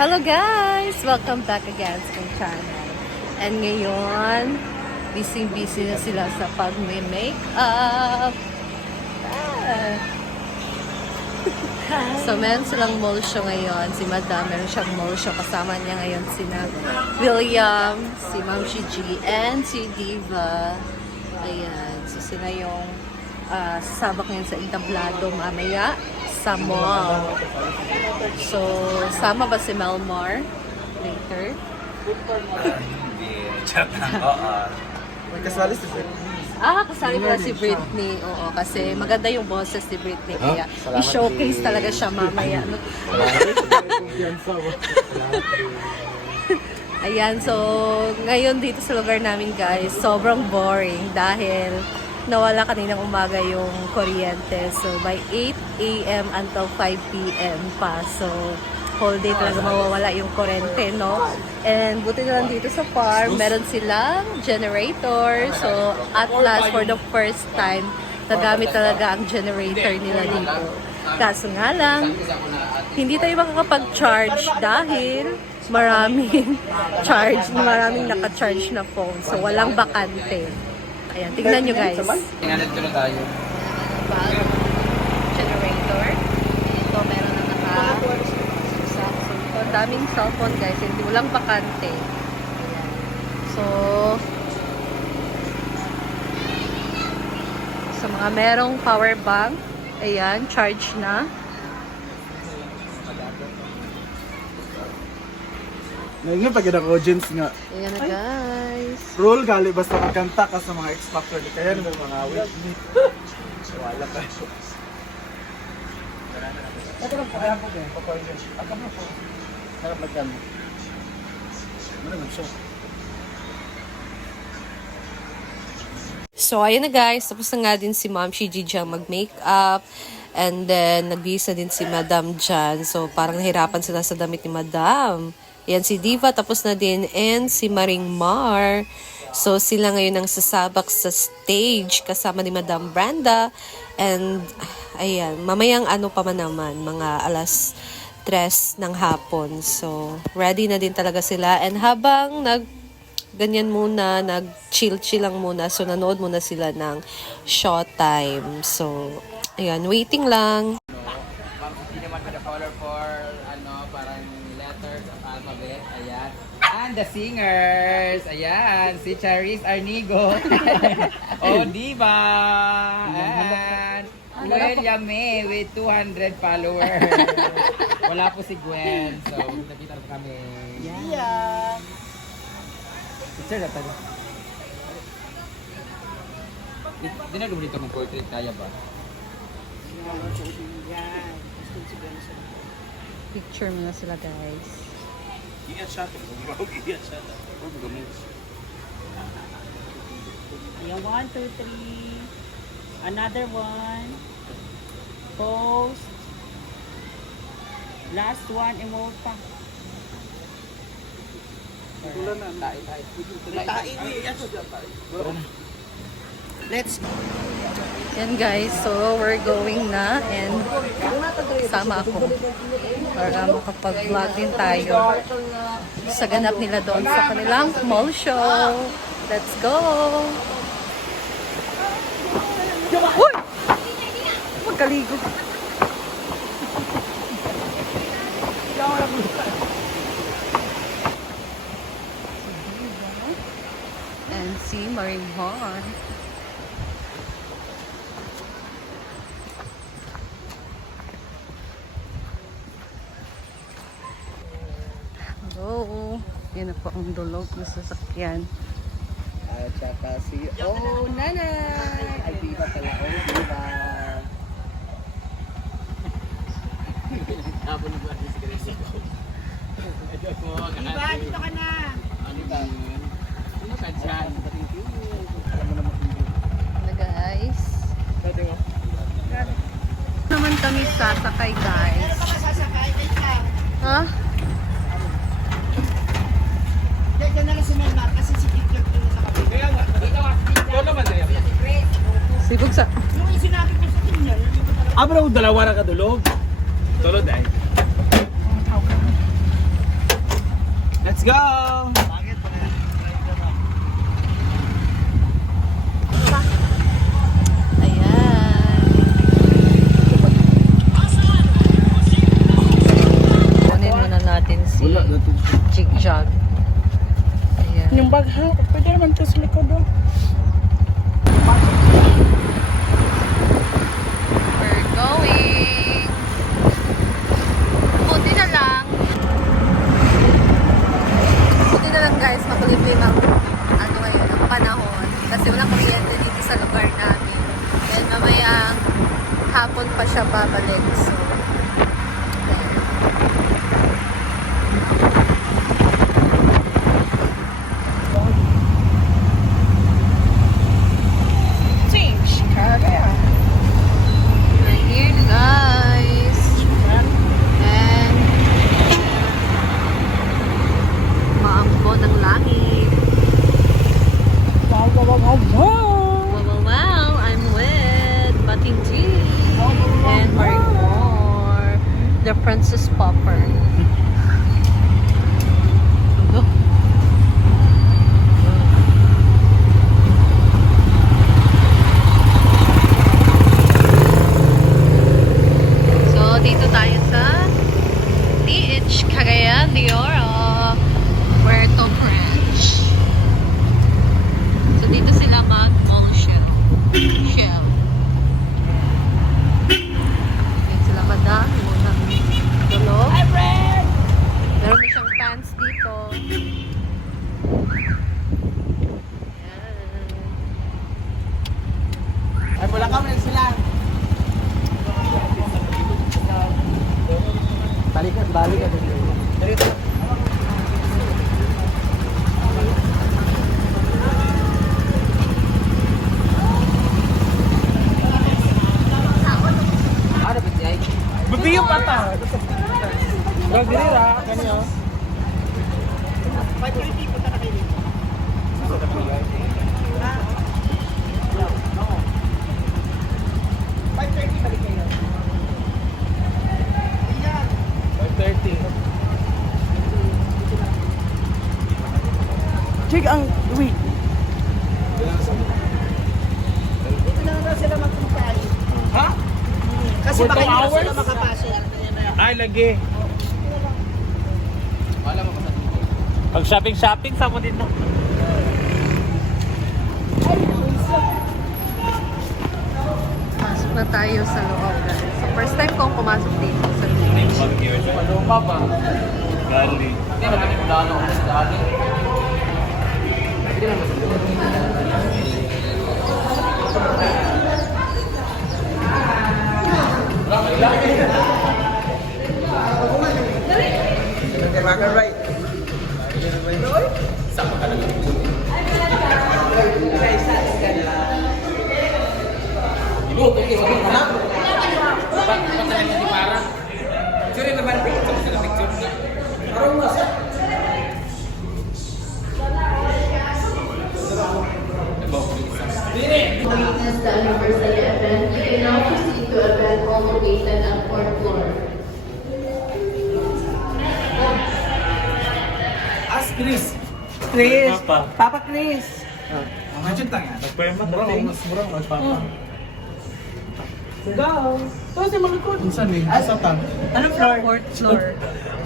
Hello guys! Welcome back again sa aking channel. And ngayon, busy-busy na sila sa pag-makeup. So, meron silang mall show ngayon. Si Madam, meron siyang mall show. Kasama niya ngayon sina William, si Ma'am Shiji, and si Diva. Ayan. So, sila yung sasabak ngayon sa entablado mamaya sa mall. So, sama ba si Melmar later? Kasali si Britney. Kasali pala si Britney. Oo, kasi maganda yung boses ni Britney. Kaya i-showcase talaga siya mamaya. No? Ayan, so ngayon dito sa lugar namin guys, sobrang boring dahil nawala kaninang umaga yung kuryente. So by 8 a.m. until 5 p.m. pa. So whole day talaga mawawala yung kuryente, no? And buti na lang dito sa farm, meron silang generator. So at last, for the first time, nagamit talaga ang generator nila dito. Kaso nga lang, hindi tayo makakapag-charge dahil maraming naka-charge na phone. So walang bakante. Ayan, tignan nyo guys. Tingnan na tayo. Generator. Ito, meron na ang daming cellphone guys, hindi walang bakante. Ayan. So, sa mga merong power bank, ayan, charge na. Ngayon nga, pag audience nga. Ayan na guys. Roll gali, basta magkanta ka sa mga X-Factor. Kaya naman mga Whitney. Wala ka. Ito lang, kaya po din. Ako mo po. Harap magkano. Ano naman siya? So, ayun na guys. Tapos na nga din si Ma'am Shiji dyan mag-makeup. And then, nag-visa din si Madam dyan. So, parang nahirapan sila sa damit ni Madam. Yan si Diva, tapos na din. And si Maring Mar. So, sila ngayon ang sasabak sa stage kasama ni Madam Brenda. And, ayan, mamayang ano pa man naman, mga alas 3 ng hapon. So, ready na din talaga sila. And habang ganyan muna, nag-chill-chill lang muna. So, nanood muna sila ng Showtime. So, ayan, waiting lang. Hindi naman kada color for parang letters of alphabet. Ayan. And the singers. Ayan. Si Charis Arnigo. Oh, Diva. And William May with 200 followers. Wala po si Gwen. So, nakita po kami. Yeah. Picture na tayo. Di na dito ng portrait kaya ba? Picture muna sila guys. Ayan, 1, 2, 3. Another one. Post. Last one, emote pa. Let's go. Yan guys, so we're going na and sama ako para makapag-vlog din tayo sa ganap nila doon sa kanilang mall show. Let's go! Uy! Magkaligo. And si Maring Mar. Hello. Yan na po ang dulog na sasakyan. At saka si Nanay! Ay, Diva pala. Diva! Diba, dito ka na. Hello guys. Naman kami sasakay guys. Ha? Diyan na lang si Melmar kasi si Kikyo dito sa kabila. Sibog sa... Yung sinabi ko sa kanya. Abra, dalawa na kadulog. Tulog dahil. Let's go! Ayan. Kunin muna natin si Jigjag. Ayan. Yung bag ha, pwede naman ito sa likod oh. We're going. Buti na lang. Buti na lang guys, makulimlim ang ano ngayon, ang panahon. Kasi walang kuryente dito sa lugar namin. And mamayang hapon pa siya babalik. So, ayan. We're here guys. And maambo ng langit. Wow, wow, wow, wow, wow. Wow, wow, wow. I'm with Bating G and Marimor, the Princess Popper. Ano? So, dito tayo sa TH Cagayan de Oro, Puerto Branch. So, dito sila mag-all shell. Shell. Dito sila madami mo ng dulo. Meron na siyang pants dito. Ayan. Ay, wala ka mo sila. Balikan. Dito. Ano ba siya? Babiyo pa ta. Wag dira kanyo. Jig ang wait. Dito na lang sila magpuntay. Ha? Kasi 4 baka hindi na hours? sila makapasok. Ay lagi. Wala mo pa sa dito. Pag shopping sa mo dito. Pasok na tayo sa loob guys. So, first time kong pumasok dito sa loob. Paluma pa. Gali. Hindi naman kami mula ako sa dati. Hindi naman sa Witness the anniversary event, you can now proceed to event hall located on 4th floor. Ask Chris. Chris. Papa Chris. Nagpayama murang magpapa. Go. To si malikod. Unsa ni? Asa ta? Ano floor? 4th floor.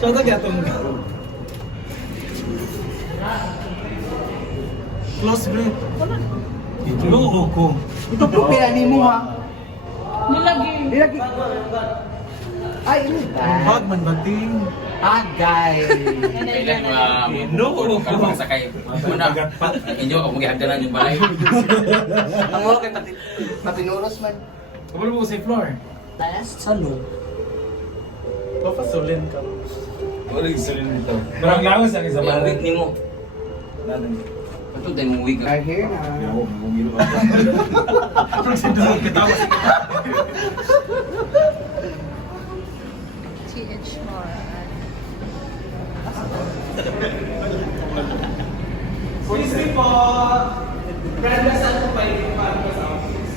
So ta gatong. Close breath. Ito ko. Ito po pirani mo ha. Nilagi. Nilagi. Ay, ini Bag man bating. agay. Kailan No. mo sakay. Una, inyo ako magihagdanan yung balay. Ang mo kay patinuros man. Kabalo mo sa floor. Test sa no. Papasulin ka. Wala yung salin nito. Marang lawas ang isa Yung week ni mo. Nanan. Ito din mo week. I hear na. TH Mall. Police report! Brenda, saan po pwede pa sa office?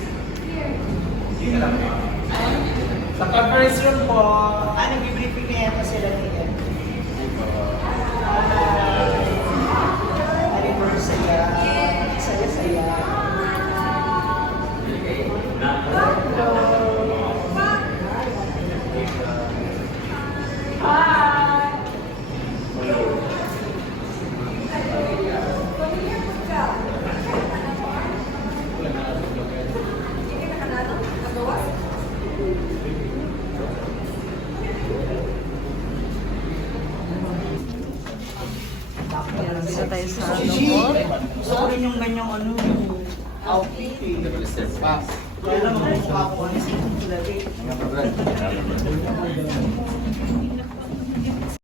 Dito lang po. Sa conference room po. Ano, gibriefing niya pa sila niya? sa loob. Gusto ko rin yung ganyang ano, outfit eh. Kaya lang magmumukha ko ano, talaga eh.